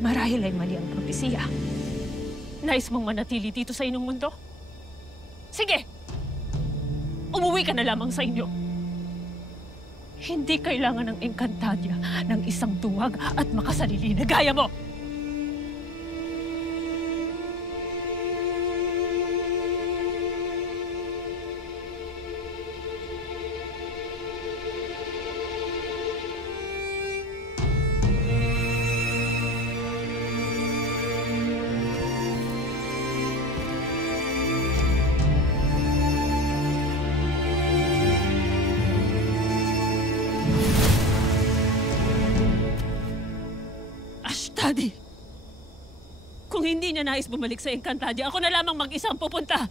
Marahil ay mali ang propesiya. Nais mong manatili dito sa inyong mundo? Sige! Umuwi ka na lamang sa inyo. Hindi kailangan ng Encantadia ng isang duwag at makasarili na gaya mo! Daddy, kung hindi niya nais bumalik sa Encantadia, ako na lamang mag-isang pupunta.